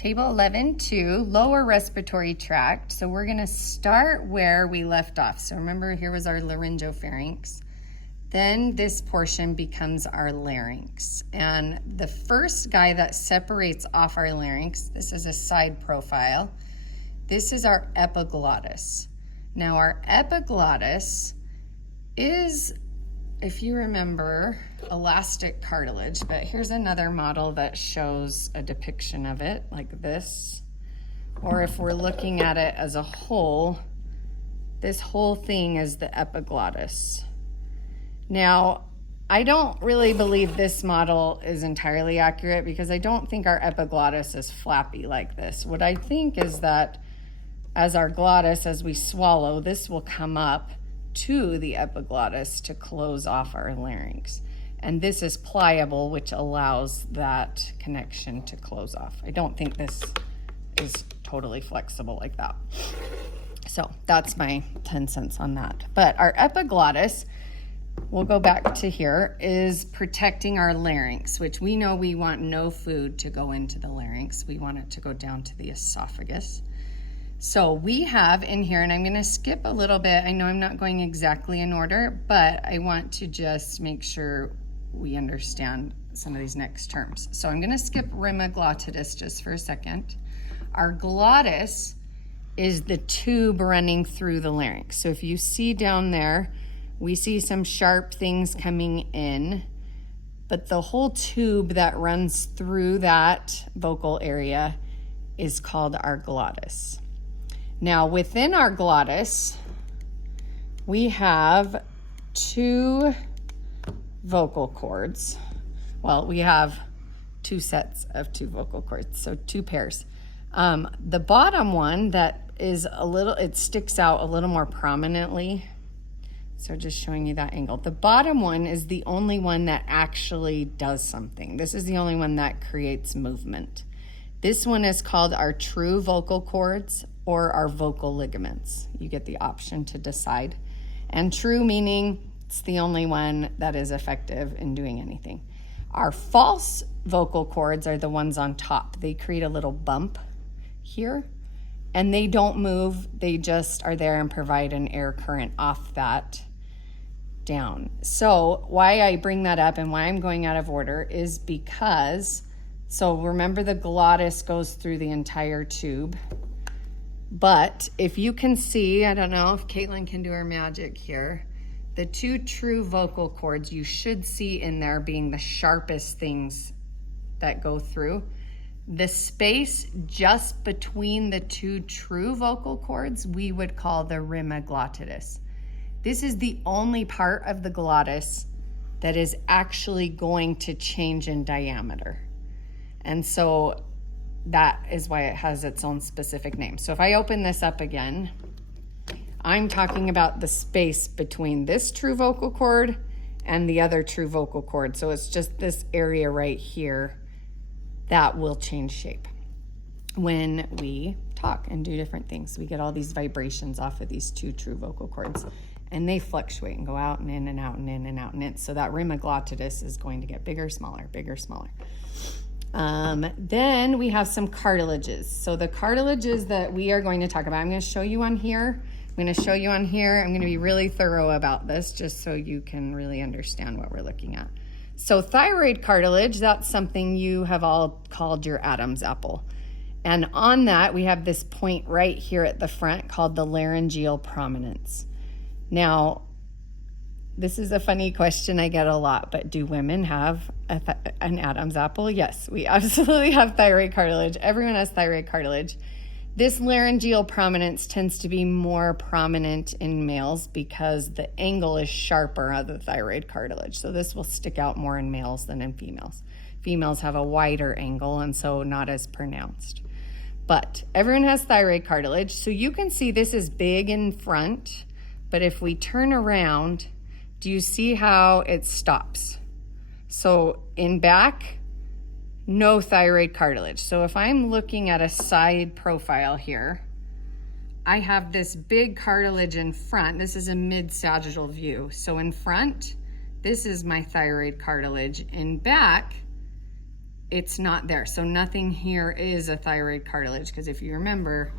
Table 11.2, lower respiratory tract. So we're gonna start where we left off. So remember, here was our laryngopharynx. Then this portion becomes our larynx. And the first guy that separates off our larynx, this is a side profile, this is our epiglottis. Now our epiglottis is, if you remember, elastic cartilage, but here's another model that shows a depiction of it like this. Or if we're looking at it as a whole, this whole thing is the epiglottis. Now, I don't really believe this model is entirely accurate because I don't think our epiglottis is flappy like this. What I think is that as our glottis, as we swallow, this will come up to the epiglottis to close off our larynx. And this is pliable, which allows that connection to close off. I don't think this is totally flexible like that. So that's my 10 cents on that. But our epiglottis, we'll go back to here, is protecting our larynx, which we know we want no food to go into the larynx. We want it to go down to the esophagus. So we have in here, and I'm gonna skip a little bit. I know I'm not going exactly in order, but I want to just make sure we understand some of these next terms. So I'm gonna skip rhizoglottis just for a second. Our glottis is the tube running through the larynx. So if you see down there, we see some sharp things coming in, but the whole tube that runs through that vocal area is called our glottis. Now within our glottis, we have two vocal cords. Well, we have two sets of two vocal cords, so two pairs. The bottom one that is it sticks out a little more prominently. So just showing you that angle. The bottom one is the only one that actually does something. This is the only one that creates movement. This one is called our true vocal cords or our vocal ligaments. You get the option to decide. And true meaning it's the only one that is effective in doing anything. Our false vocal cords are the ones on top. They create a little bump here and they don't move. They just are there and provide an air current off that down. So why I bring that up and why I'm going out of order is because, so remember the glottis goes through the entire tube. But if you can see, I don't know if Caitlin can do her magic here, the two true vocal cords you should see in there being the sharpest things that go through. The space just between the two true vocal cords we would call the rhizoglottis. This is the only part of the glottis that is actually going to change in diameter. And so that is why it has its own specific name. So if I open this up again, I'm talking about the space between this true vocal cord and the other true vocal cord. So it's just this area right here that will change shape when we talk and do different things. We get all these vibrations off of these two true vocal cords and they fluctuate and go out and in and out and in and out and in. So that rhizoglottis is going to get bigger, smaller, bigger, smaller. Then we have some cartilages. So the cartilages that we are going to talk about, I'm going to show you on here. I'm going to show you on here. I'm going to be really thorough about this just so you can really understand what we're looking at. So thyroid cartilage, that's something you have all called your Adam's apple. And on that, we have this point right here at the front called the laryngeal prominence. Now, this is a funny question I get a lot, but do women have an Adam's apple? Yes, we absolutely have thyroid cartilage. Everyone has thyroid cartilage. This laryngeal prominence tends to be more prominent in males because the angle is sharper of the thyroid cartilage. So this will stick out more in males than in females. Females have a wider angle and so not as pronounced. But everyone has thyroid cartilage. So you can see this is big in front, but if we turn around, do you see how it stops? So in back, no thyroid cartilage. So if I'm looking at a side profile here, I have this big cartilage in front. This is a mid-sagittal view. So in front, this is my thyroid cartilage. In back, it's not there. So nothing here is a thyroid cartilage, because if you remember,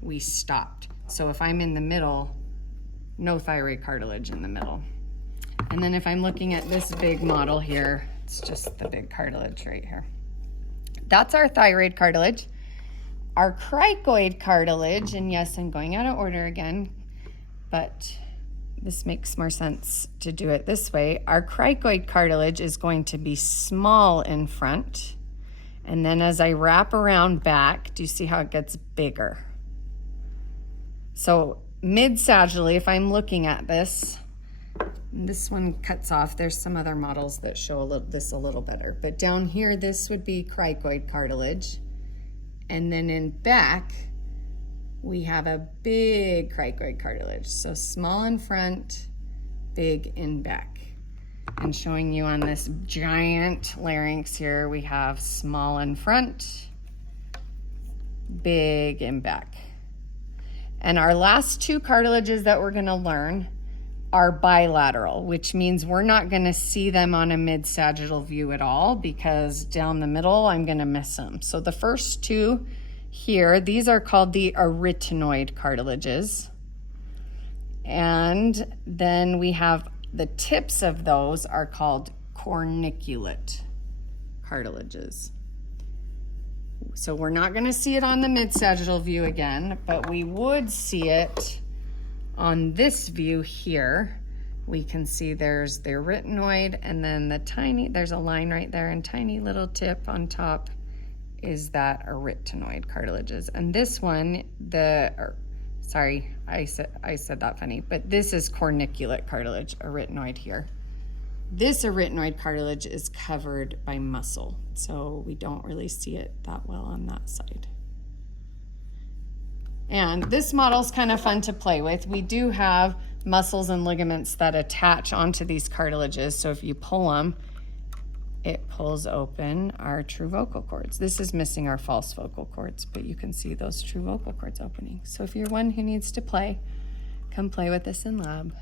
we stopped. So if I'm in the middle, no thyroid cartilage in the middle. And then if I'm looking at this big model here, it's just the big cartilage right here. That's our thyroid cartilage. Our cricoid cartilage, and yes, I'm going out of order again, but this makes more sense to do it this way. Our cricoid cartilage is going to be small in front, and then as I wrap around back, do you see how it gets bigger? So mid-sagittally, if I'm looking at this one cuts off. There's some other models that show this a little better, but down here, this would be cricoid cartilage. And then in back, we have a big cricoid cartilage. So small in front, big in back. And showing you on this giant larynx here, we have small in front, big in back. And our last two cartilages that we're gonna learn are bilateral, which means we're not gonna see them on a mid-sagittal view at all, because down the middle, I'm gonna miss them. So the first two here, these are called the arytenoid cartilages. And then we have the tips of those are called corniculate cartilages. So we're not gonna see it on the mid-sagittal view again, but we would see it on this view here. We can see there's the arytenoid, and then there's a line right there, and tiny little tip on top is that arytenoid cartilages. And this one, sorry, I said that funny, but this is corniculate cartilage, arytenoid here. This arytenoid cartilage is covered by muscle, so we don't really see it that well on that side. And this model's kind of fun to play with. We do have muscles and ligaments that attach onto these cartilages. So if you pull them, it pulls open our true vocal cords. This is missing our false vocal cords, but you can see those true vocal cords opening. So if you're one who needs to play, come play with this in lab.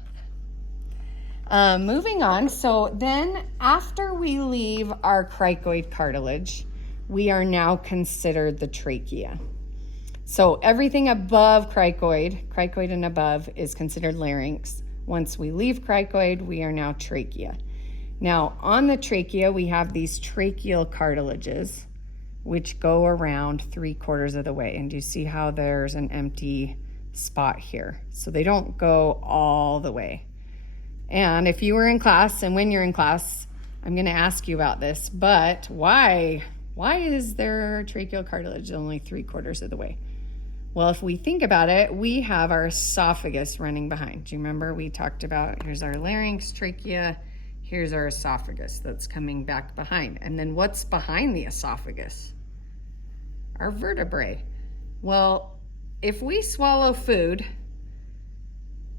Moving on, so then after we leave our cricoid cartilage, we are now considered the trachea. So everything above cricoid and above is considered larynx. Once we leave cricoid, we are now trachea. Now on the trachea, we have these tracheal cartilages, which go around 3/4 of the way. And do you see how there's an empty spot here? So they don't go all the way. And if you were in class, and when you're in class, I'm gonna ask you about this, but why is there tracheal cartilage only 3/4 of the way? Well, if we think about it, we have our esophagus running behind. Do you remember we talked about, here's our larynx, trachea, here's our esophagus that's coming back behind. And then what's behind the esophagus? Our vertebrae. Well, if we swallow food,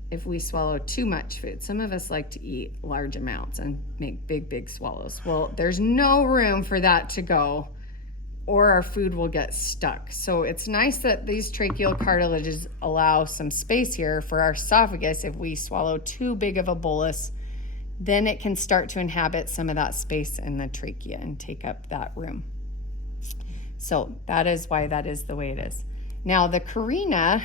if we swallow too much food, some of us like to eat large amounts and make big swallows. Well, there's no room for that to go, or our food will get stuck. So it's nice that these tracheal cartilages allow some space here for our esophagus. If we swallow too big of a bolus, then it can start to inhabit some of that space in the trachea and take up that room. So that is why that is the way it is. Now the carina,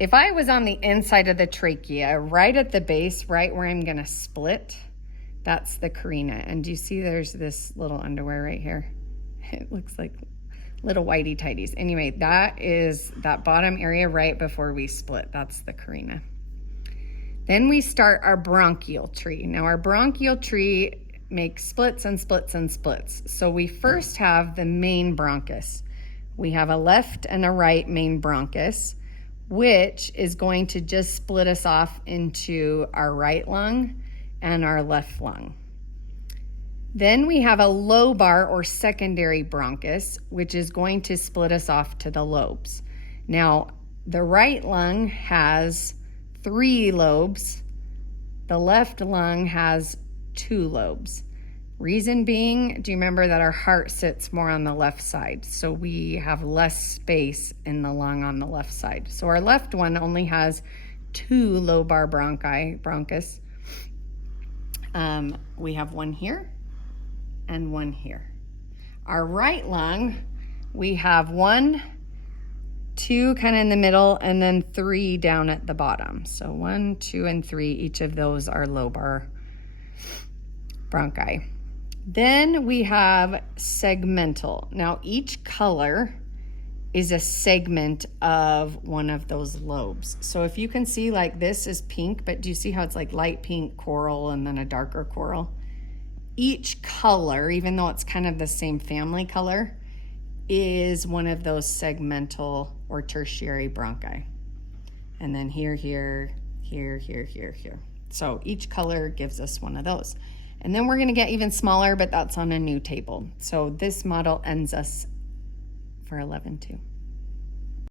if I was on the inside of the trachea, right at the base, right where I'm gonna split, that's the carina. And do you see there's this little underwear right here? It looks like little whitey tighties. Anyway, that is that bottom area right before we split. That's the carina. Then we start our bronchial tree. Now our bronchial tree makes splits and splits and splits. So we first have the main bronchus. We have a left and a right main bronchus, which is going to just split us off into our right lung and our left lung. Then we have a lobar or secondary bronchus, which is going to split us off to the lobes. Now, the right lung has 3 lobes. The left lung has 2 lobes. Reason being, do you remember that our heart sits more on the left side? So we have less space in the lung on the left side. So our left one only has 2 lobar bronchus. We have one here and one here. Our right lung, we have 1, 2 kind of in the middle, and then 3 down at the bottom. So 1, 2, and 3, each of those are lobar bronchi. Then we have segmental. Now each color is a segment of one of those lobes. So if you can see, like, this is pink, but do you see how it's like light pink coral and then a darker coral? Each color, even though it's kind of the same family color, is one of those segmental or tertiary bronchi. And then here, here, here, here, here, here. So each color gives us one of those. And then we're gonna get even smaller, but that's on a new table. So this model ends us for 11-2.